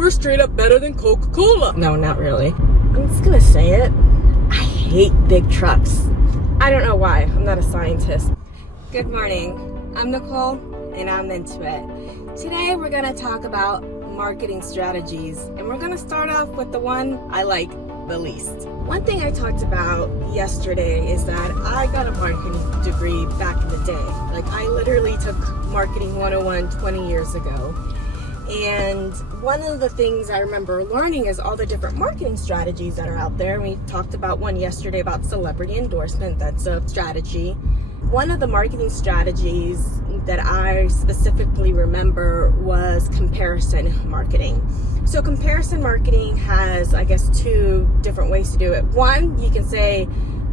we're straight up better than Coca-Cola. No, not really. I'm just gonna say it. I hate big trucks. I don't know why. I'm not a scientist. Good morning. I'm Nicole, and I'm into it. Today, we're gonna talk about marketing strategies, and we're gonna start off with the one I like the least. One thing I talked about yesterday is that I got a marketing degree back in the day. Like, I literally took Marketing 101 20 years ago. And one of the things I remember learning is all the different marketing strategies that are out there. We talked about one yesterday about celebrity endorsement. That's a strategy. One of the marketing strategies that I specifically remember was comparison marketing. So comparison marketing has, I guess, two different ways to do it. One, you can say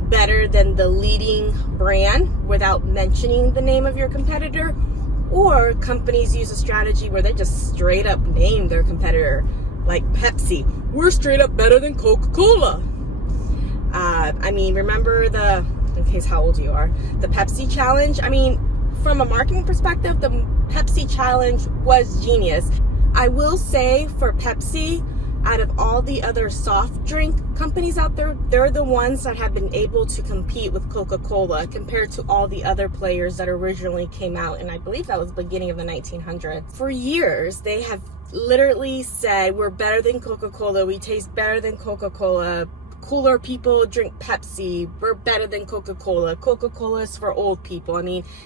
better than the leading brand without mentioning the name of your competitor. Or companies use a strategy where they just straight up name their competitor, like Pepsi. We're straight up better than Coca-Cola. Remember in case how old you are, the Pepsi challenge? From a marketing perspective, the Pepsi challenge was genius. I will say for Pepsi, out of all the other soft drink companies out there, they're the ones that have been able to compete with Coca-Cola compared to all the other players that originally came out. And I believe that was the beginning of the 1900s. For years, they have literally said, we're better than Coca-Cola. We taste better than Coca-Cola. Cooler people drink Pepsi. We're better than Coca-Cola. Coca-Cola is for old people.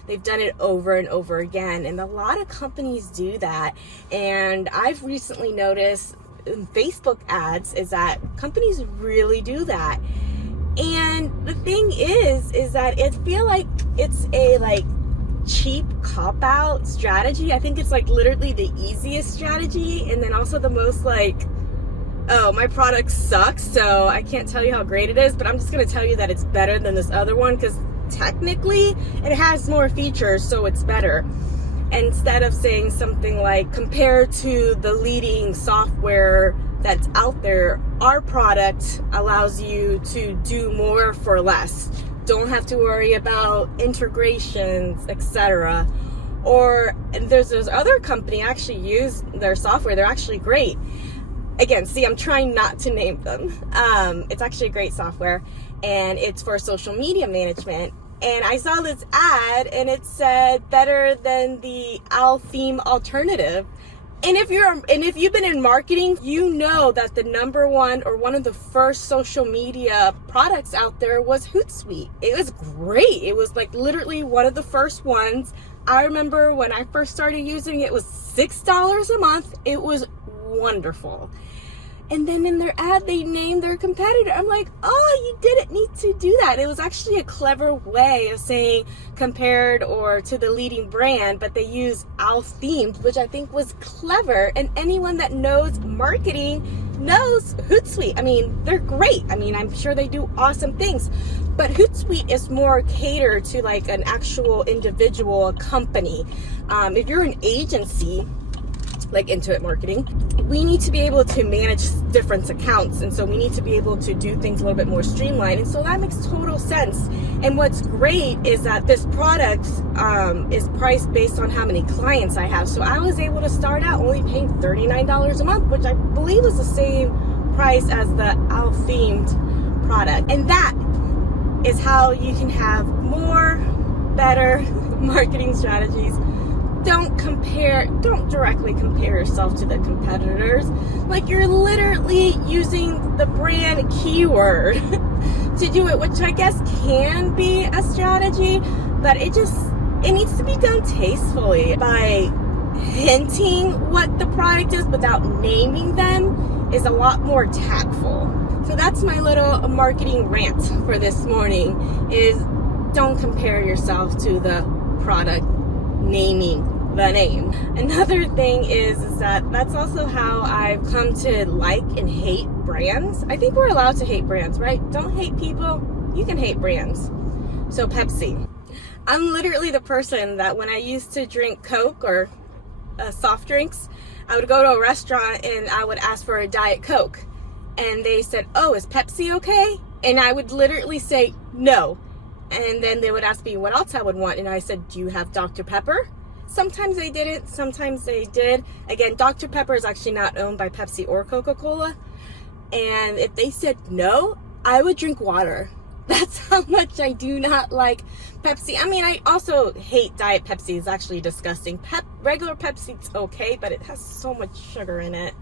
They've done it over and over again. And a lot of companies do that. And I've recently noticed in Facebook ads is that companies really do that. And the thing is that it feel like it's a cheap cop-out strategy. I think it's literally the easiest strategy, and then also the most oh, my product sucks, so I can't tell you how great it is, but I'm just gonna tell you that it's better than this other one because technically it has more features, so it's better. Instead of saying something like, compared to the leading software that's out there, our product allows you to do more for less. Don't have to worry about integrations, etc. Or there's this other company actually use their software. They're actually great. Again, see, I'm trying not to name them. It's actually a great software, and it's for social media management. And I saw this ad, and it said better than the owl theme alternative. And if you've been in marketing, you know that the number one or one of the first social media products out there was Hootsuite. It was great. It was literally one of the first ones. I remember when I first started using it, it was $6 a month. It was wonderful. And then in their ad, they named their competitor. I'm like, oh, you didn't need to do that. It was actually a clever way of saying compared or to the leading brand, but they used owl themed, which I think was clever. And anyone that knows marketing knows Hootsuite. They're great. I'm sure they do awesome things, but Hootsuite is more catered to an actual individual, a company. If you're an agency, like Intuit Marketing, we need to be able to manage different accounts, and so we need to be able to do things a little bit more streamlined, and so that makes total sense. And what's great is that this product is priced based on how many clients I have. So I was able to start out only paying $39 a month, which I believe is the same price as the owl themed product. And that is how you can have more better marketing strategies. Don't directly compare yourself to the competitors. You're literally using the brand keyword to do it, which I guess can be a strategy, but it needs to be done tastefully by hinting what the product is without naming them is a lot more tactful. So that's my little marketing rant for this morning, is don't compare yourself to the product, naming the name. Another thing is that that's also how I've come to like and hate brands. I think we're allowed to hate brands, right? Don't hate people, you can hate brands. So Pepsi. I'm literally the person that when I used to drink Coke or soft drinks, I would go to a restaurant and I would ask for a Diet Coke. And they said, oh, is Pepsi okay? And I would literally say, no. And then they would ask me what else I would want. And I said, do you have Dr. Pepper? Sometimes they didn't, sometimes they did. Again, Dr. Pepper is actually not owned by Pepsi or Coca-Cola. And if they said no, I would drink water. That's how much I do not like Pepsi. I mean, I also hate Diet Pepsi. It's actually disgusting. Regular Pepsi's okay, but it has so much sugar in it.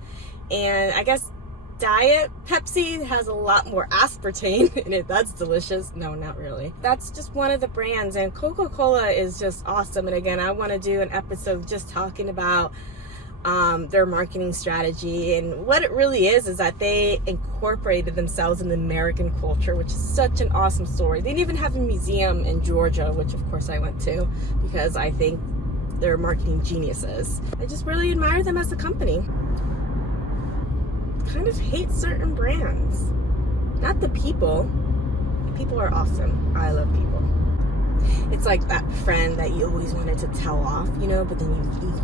And I guess Diet Pepsi has a lot more aspartame in it. That's delicious. No, not really. That's just one of the brands. And Coca-Cola is just awesome. And again, I want to do an episode just talking about their marketing strategy, and what it really is that they incorporated themselves in the American culture, which is such an awesome story. They even have a museum in Georgia, which of course I went to because I think they're marketing geniuses. I just really admire them as a company. Kind of hate certain brands, not the people. The people are awesome. I love people. It's like that friend that you always wanted to tell off, you know, but then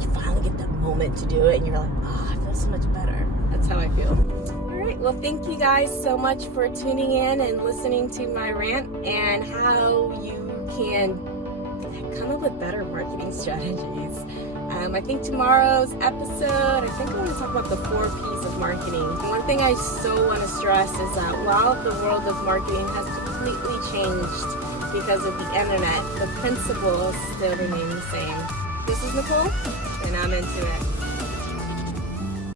you finally get that moment to do it and you're like, oh, I feel so much better. That's how I feel. All right, well, thank you guys so much for tuning in and listening to my rant and how you can come up with better marketing strategies. I think tomorrow's episode, I think we're going to talk about the 4 P's of marketing. One thing I so want to stress is that while the world of marketing has completely changed because of the internet, the principles still remain the same. This is Nicole, and I'm into it.